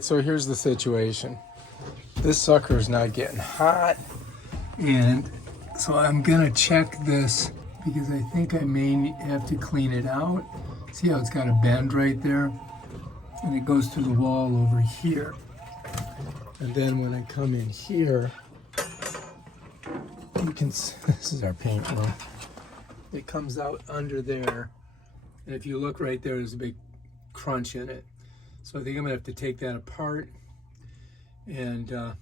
So here's the situation. This sucker is not getting hot, and so I'm gonna check this because I think I may have to clean it out. See how it's got a bend right there? And it goes through the wall over here. And then when I come in here, you can see, this is our paint room. It comes out under there. And if you look right there, there's a big crunch in it. So I think I'm gonna have to take that apart, and I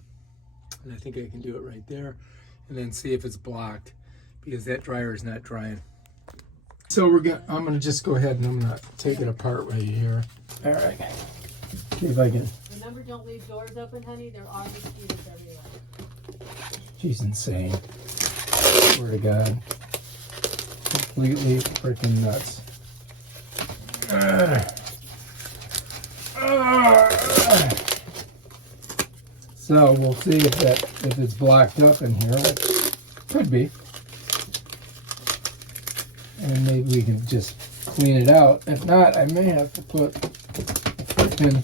think I can do it right there, and then see if it's blocked, because that dryer is not drying. So I'm gonna just go ahead and I'm gonna take it apart right here. All right, see if I can. Remember, don't leave doors open, honey. There are mosquitoes everywhere. She's insane. Swear to God, completely freaking nuts. So we'll see if it's blocked up in here. It could be. And maybe we can just clean it out. If not, I may have to put a freaking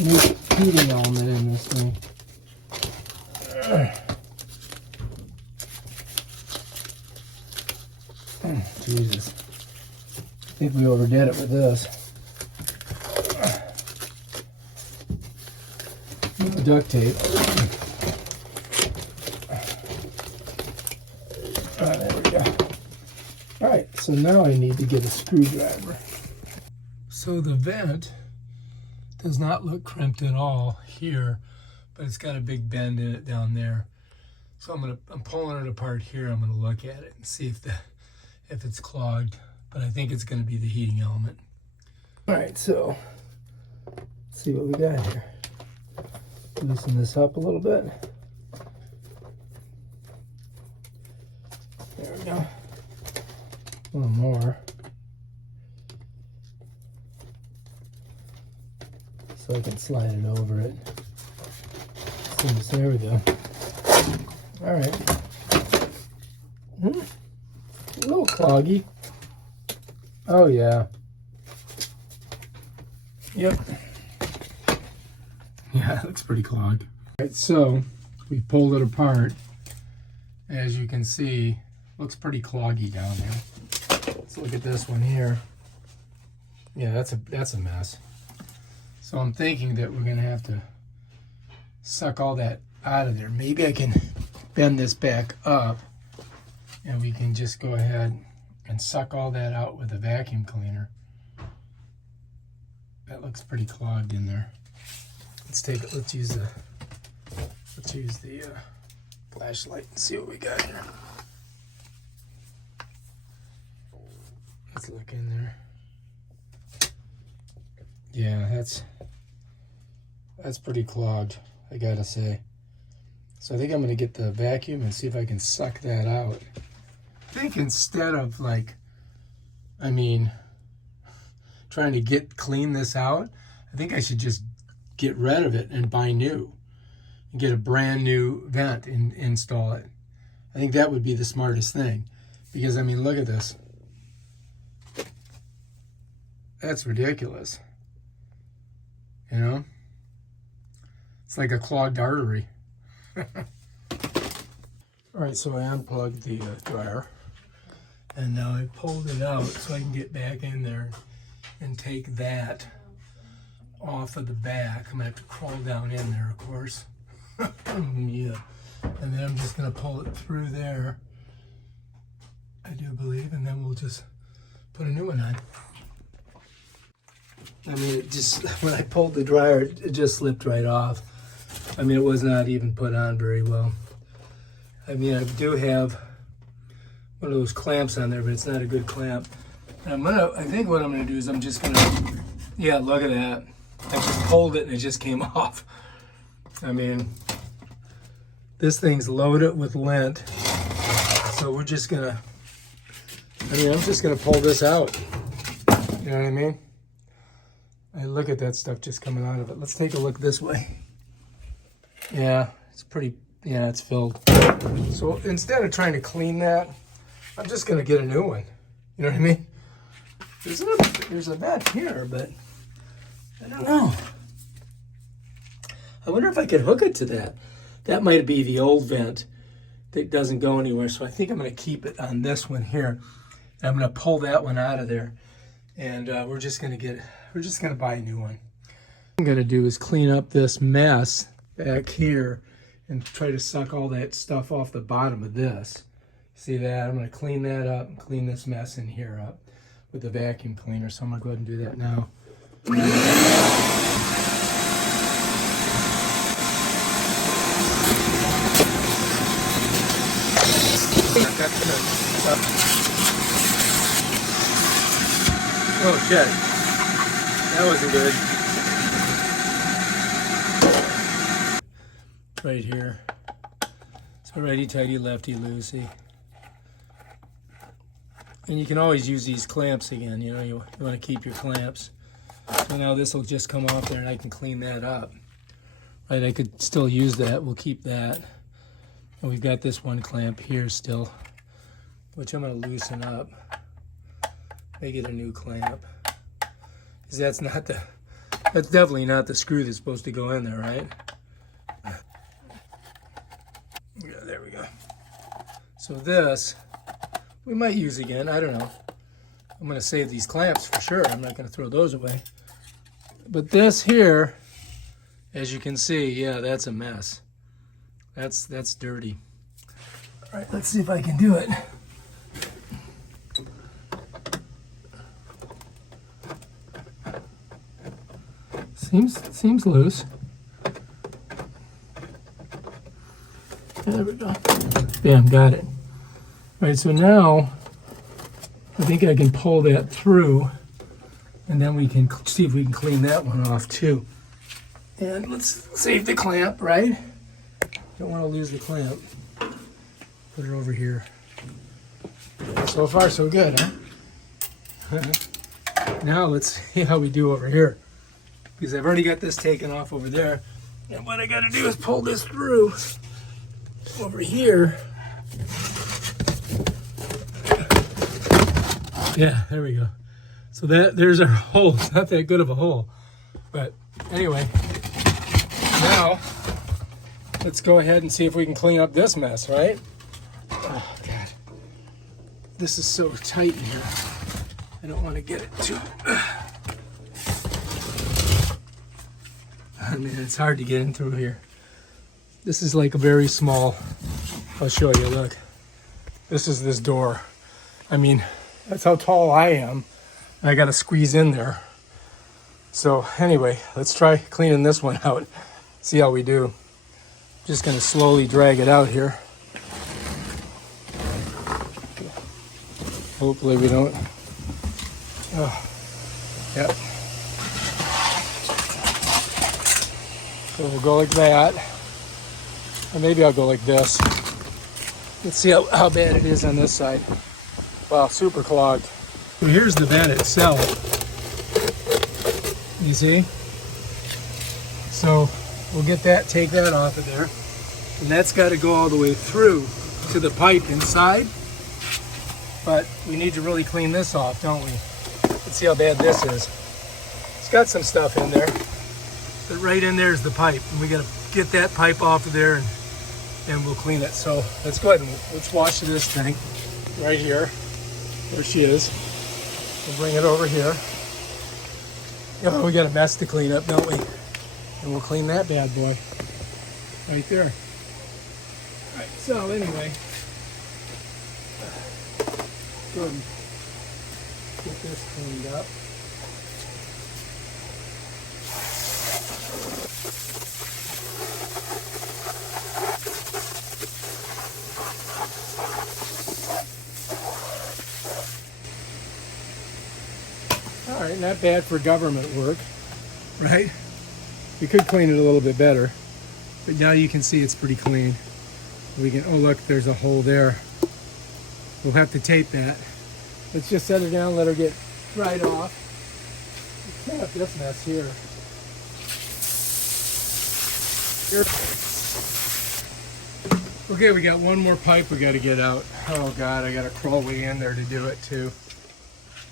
new heating element in this thing. Jesus. I think we overdid it with this. Duct tape. There we go. All right, so now I need to get a screwdriver. So the vent does not look crimped at all here, but it's got a big bend in it down there. So I'm pulling it apart here. I'm gonna look at it and see if it's clogged, but I think it's gonna be the heating element. All right, so let's see what we got here. Loosen this up a little bit. There we go. A little more. So I can slide it over it. There we go. All right. A little cloggy. Oh yeah. Yep. Yeah, it looks pretty clogged. All right, so we pulled it apart. As you can see, looks pretty cloggy down there. Let's look at this one here. Yeah, that's a mess. So I'm thinking that we're gonna have to suck all that out of there. Maybe I can bend this back up and we can just go ahead and suck all that out with a vacuum cleaner. That looks pretty clogged in there. Let's use the flashlight and see what we got here. Let's look in there. Yeah, that's pretty clogged, I gotta say. So I think I'm gonna get the vacuum and see if I can suck that out. I think instead of trying to clean this out, I think I should just get rid of it and buy new and get a brand new vent and install it. I think that would be the smartest thing, because look at this. That's ridiculous. You know, it's like a clogged artery. All right, so I unplugged the dryer, and now I pulled it out so I can get back in there and take that off of the back. I'm gonna have to crawl down in there, of course. Yeah, and then I'm just gonna pull it through there, I do believe, and then we'll just put a new one on. When I pulled the dryer, it just slipped right off. It was not even put on very well. I do have one of those clamps on there, but it's not a good clamp. And I think what I'm gonna do is I'm just gonna, yeah, look at that. I just pulled it and it just came off. This thing's loaded with lint. So we're just gonna, I'm just gonna pull this out. You know what I mean? I look at that stuff just coming out of it. Let's take a look this way. Yeah, it's filled. So instead of trying to clean that, I'm just gonna get a new one. You know what I mean? There's a vent here, but I don't know. I wonder if I could hook it to that. That might be the old vent that doesn't go anywhere. So I think I'm going to keep it on this one here. And I'm going to pull that one out of there. And we're just going to buy a new one. What I'm going to do is clean up this mess back here and try to suck all that stuff off the bottom of this. See that? I'm going to clean that up and clean this mess in here up with the vacuum cleaner. So I'm going to go ahead and do that now. Oh shit, that wasn't good. Right here. So righty tighty, lefty loosey. And you can always use these clamps again, you know, you want to keep your clamps. So now this will just come off there and I can clean that up. Right, I could still use that, we'll keep that. And we've got this one clamp here still, which I'm going to loosen up. Make it a new clamp. Because that's definitely not the screw that's supposed to go in there, right? Yeah, there we go. So this, we might use again, I don't know. I'm going to save these clamps for sure. I'm not going to throw those away. But this here, as you can see, yeah, that's a mess. That's dirty. All right, let's see if I can do it. Seems loose. There we go. Bam, got it. All right, so now I think I can pull that through, and then we can see if we can clean that one off too. And let's save the clamp, right? Don't want to lose the clamp. Put it over here. So far, so good, huh? Now let's see how we do over here. Because I've already got this taken off over there. And what I got to do is pull this through over here. Yeah, there we go. So there's our hole. It's not that good of a hole. But anyway, now let's go ahead and see if we can clean up this mess, right? Oh, God. This is so tight in here. I don't want to get it too... I mean, it's hard to get in through here. This is like a very small... I'll show you, look. This is this door. I mean, that's how tall I am. And I got to squeeze in there. So anyway, let's try cleaning this one out. See how we do. Just going to slowly drag it out here. Hopefully we don't... Oh, yep. So we'll go like that. Or maybe I'll go like this. Let's see how bad it is on this side. Wow, super clogged. So here's the vent itself. You see? So we'll get that, take that off of there. And that's got to go all the way through to the pipe inside. But we need to really clean this off, don't we? Let's see how bad this is. It's got some stuff in there. But right in there is the pipe. And we got to get that pipe off of there and we'll clean it. So let's go ahead and let's wash this thing right here. There she is. We'll bring it over here. Oh, we got a mess to clean up, don't we? And we'll clean that bad boy right there. All right, so anyway, go ahead and get this cleaned up. All right, not bad for government work, right? We could clean it a little bit better, but now you can see it's pretty clean. We can, oh look, there's a hole there. We'll have to tape that. Let's just set her down, let her get dried off. Clean up this mess here. Okay, we got one more pipe we got to get out. Oh God, I got to crawl way in there to do it too.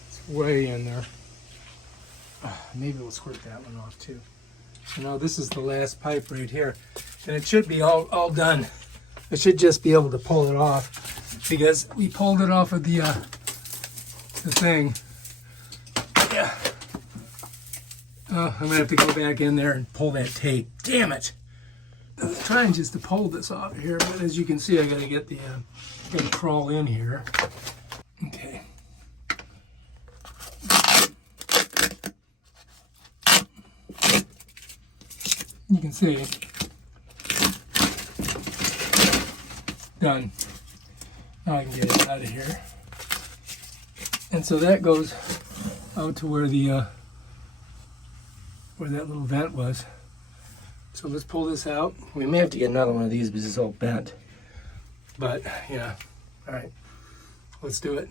It's way in there. Maybe we'll squirt that one off too. So now this is the last pipe right here. And it should be all done. I should just be able to pull it off because we pulled it off of the thing. Yeah. Oh, I'm gonna have to go back in there and pull that tape. Damn it! I was trying just to pull this off here, but as you can see, I gotta get the, gotta crawl in here. Okay. You can see. Done. Now I can get it out of here. And so that goes out to where the where that little vent was. So let's pull this out. We may have to get another one of these because it's all bent. But yeah, all right, let's do it.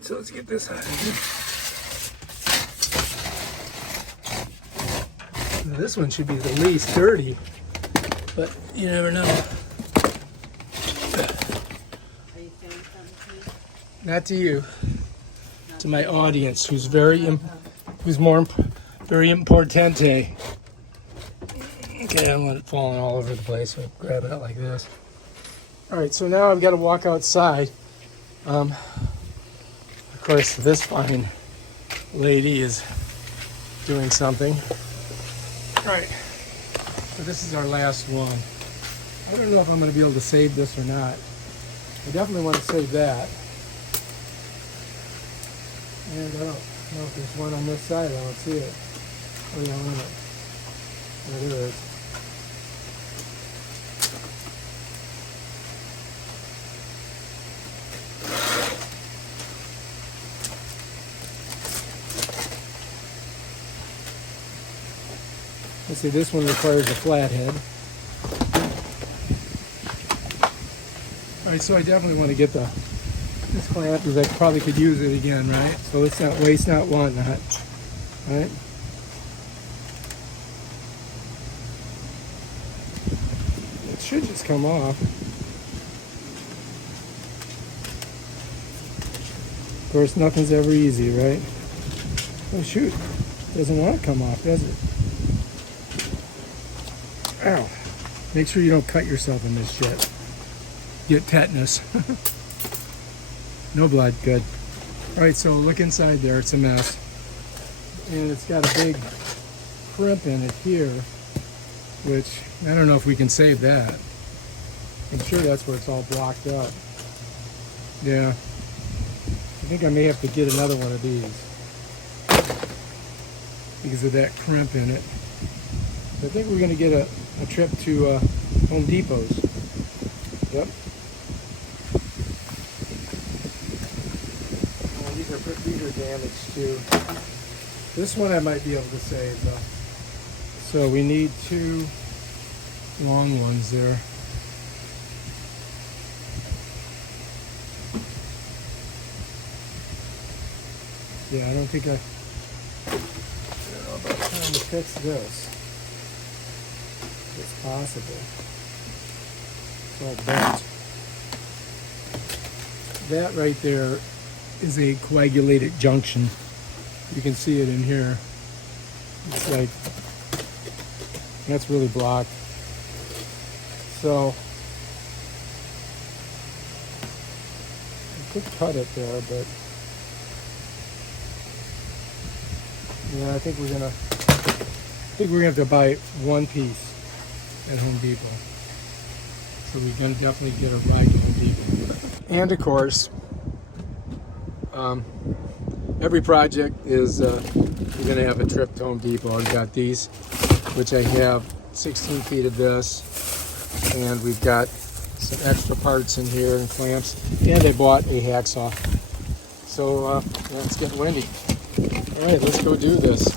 So let's get this out of here. Now this one should be the least dirty, but you never know. Are you saying something to me? Not to you, to my audience, who's very importante. Okay, I don't want it falling all over the place, so grab it out like this. All right, so now I've got to walk outside. Of course, this fine lady is doing something. All right, so this is our last one. I don't know if I'm going to be able to save this or not. I definitely want to save that. And I don't know if there's one on this side. I don't see it. Oh yeah, wait a minute. There it is. Let's see, this one requires a flathead. Alright, so I definitely want to get this clamp because I probably could use it again, right? So let's not waste, not want not. Right? It should just come off. Of course, nothing's ever easy, right? Oh shoot, doesn't want to come off, does it? Ow. Make sure you don't cut yourself in this shit. Get tetanus. No blood, good. Alright, so look inside there, it's a mess. And it's got a big crimp in it here, which I don't know if we can save that. I'm sure that's where it's all blocked up. Yeah. I think I may have to get another one of these because of that crimp in it. I think we're going to get a trip to Home Depot's. Yep. These are damaged too. This one I might be able to save though. So we need two long ones there. Yeah, I don't know about trying to fix this. It's possible. It's all bent. That right there is a coagulated junction. You can see it in here. It's like, that's really blocked. So, I could cut it there, but yeah, I think we're gonna have to buy one piece at Home Depot. So we're gonna definitely get a ride to Home Depot. And of course, every project is we're gonna have a trip to Home Depot. I've got these, which I have 16 feet of this, and we've got some extra parts in here and clamps, and I bought a hacksaw. So yeah, it's getting windy. All right, let's go do this.